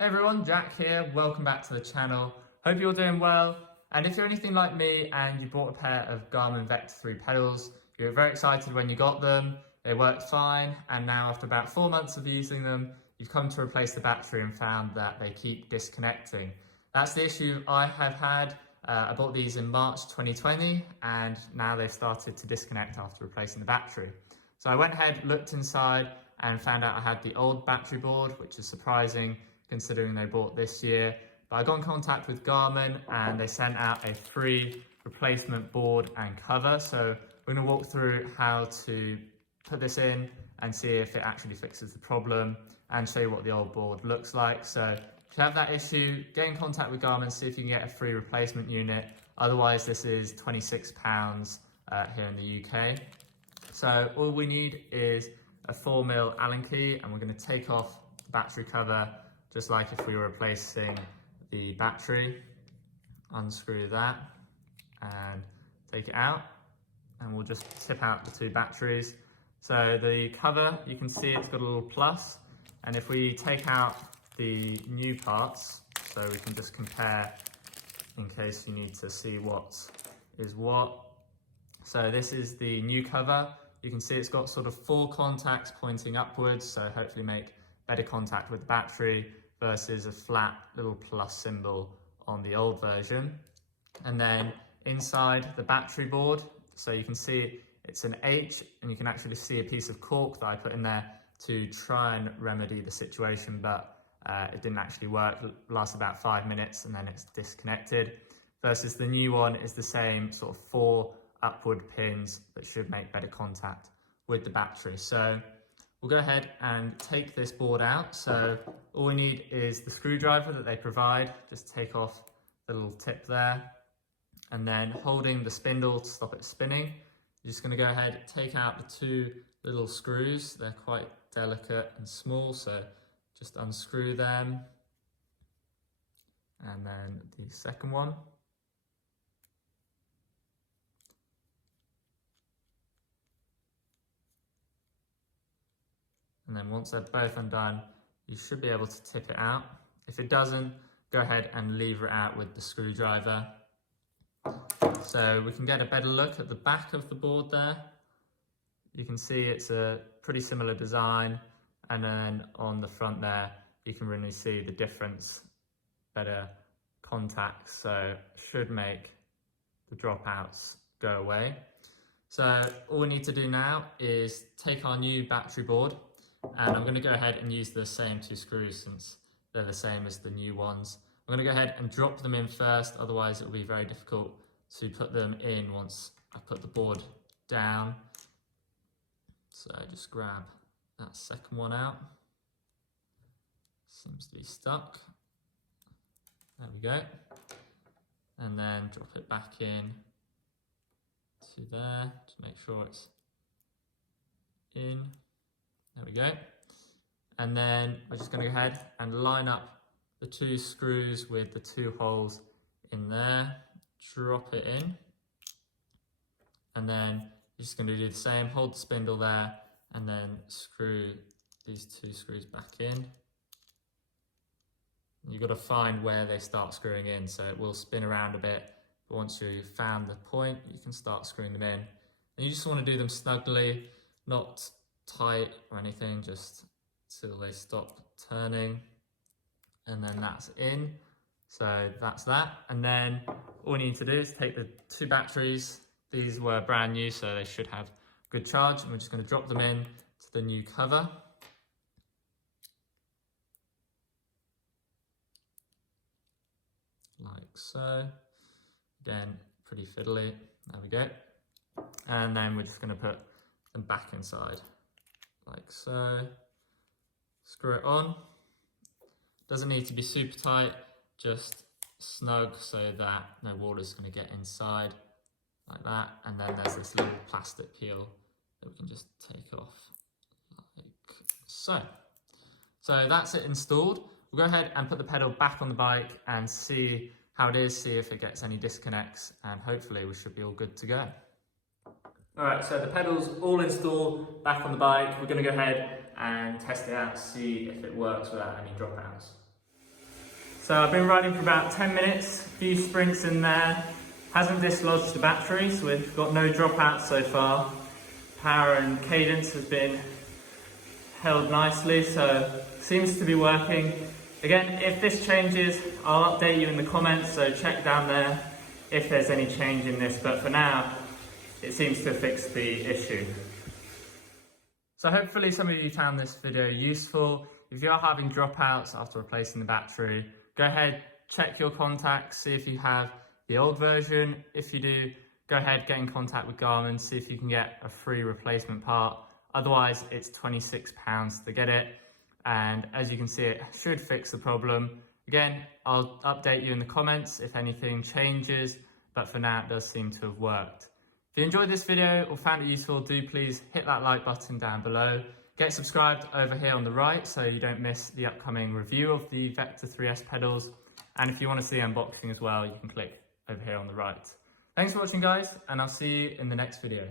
Hey everyone, Jack here. Welcome back to the channel. Hope you're doing well. And if you're anything like me and you bought a pair of Garmin Vector 3 pedals, you were very excited when you got them, they worked fine, and now after about 4 months of using them, you've come to replace the battery and found that they keep disconnecting. That's the issue I have had. I bought these in March 2020 and now they've started to disconnect after replacing the battery. So I went ahead, looked inside and found out I had the old battery board, which is surprising considering they bought this year. But I got in contact with Garmin and they sent out a free replacement board and cover. So we're gonna walk through how to put this in and see if it actually fixes the problem and show you what the old board looks like. So if you have that issue, get in contact with Garmin, see if you can get a free replacement unit. Otherwise, this is £26 here in the UK. So all we need is a 4mm Allen key, and we're going to take off the battery cover just like if we were replacing the battery. Unscrew that and take it out, and we'll just tip out the two batteries. So the cover, you can see it's got a little plus, and if we take out the new parts, so we can just compare in case you need to see what is what. So this is the new cover. You can see it's got sort of 4 contacts pointing upwards, so hopefully make better contact with the battery versus a flat little plus symbol on the old version. And then inside the battery board, so you can see it's an H, and you can actually see a piece of cork that I put in there to try and remedy the situation, but it didn't actually work. It lasts about 5 minutes and then it's disconnected. Versus the new one is the same sort of 4 upward pins that should make better contact with the battery. So we'll go ahead and take this board out. So all we need is the screwdriver that they provide. Just take off the little tip there, and then holding the spindle to stop it spinning, you're just going to go ahead, take out the 2 little screws. They're quite delicate and small, so just unscrew them, and then the second one. And then once they're both undone, you should be able to tip it out. If it doesn't, go ahead and lever it out with the screwdriver. So we can get a better look at the back of the board there. You can see it's a pretty similar design. And then on the front there, you can really see the difference, better contacts, so should make the dropouts go away. So all we need to do now is take our new battery board, and I'm going to go ahead and use the same 2 screws since they're the same as the new ones. I'm going to go ahead and drop them in first, otherwise it will be very difficult to put them in once I put the board down. So just grab that second one out. Seems to be stuck. There we go. And then drop it back in to there to make sure it's in. There we go. And then we're just going to go ahead and line up the 2 screws with the 2 holes in there. Drop it in. And then you're just going to do the same. Hold the spindle there and then screw these 2 screws back in. You've got to find where they start screwing in, so it will spin around a bit, but once you've found the point, you can start screwing them in. And you just want to do them snugly, not tight or anything, just till they stop turning. And then that's in. So that's that. And then all you need to do is take the 2 batteries. These were brand new, so they should have good charge, and we're just going to drop them in to the new cover. Like so. Again, pretty fiddly. There we go. And then we're just going to put them back inside, like so. Screw it on. Doesn't need to be super tight, just snug so that no water's going to get inside, like that. And then there's this little plastic peel that we can just take off, like so. So that's it installed. We'll go ahead and put the pedal back on the bike and see how it is, see if it gets any disconnects, and hopefully we should be all good to go. Alright, so the pedal's all installed, back on the bike. We're going to go ahead and test it out, see if it works without any dropouts. So I've been riding for about 10 minutes, a few sprints in there, hasn't dislodged the battery, so we've got no dropouts so far. Power and cadence has been held nicely, so seems to be working. Again, if this changes, I'll update you in the comments, so check down there if there's any change in this, but for now, it seems to have fixed the issue. So hopefully some of you found this video useful. If you are having dropouts after replacing the battery, go ahead, check your contacts, see if you have the old version. If you do, go ahead, get in contact with Garmin, see if you can get a free replacement part. Otherwise, it's £26 to get it. And as you can see, it should fix the problem. Again, I'll update you in the comments if anything changes, but for now, it does seem to have worked. If you enjoyed this video or found it useful, do please hit that like button down below. Get subscribed over here on the right so you don't miss the upcoming review of the Vector 3S pedals. And if you want to see unboxing as well, you can click over here on the right. Thanks for watching, guys, and I'll see you in the next video.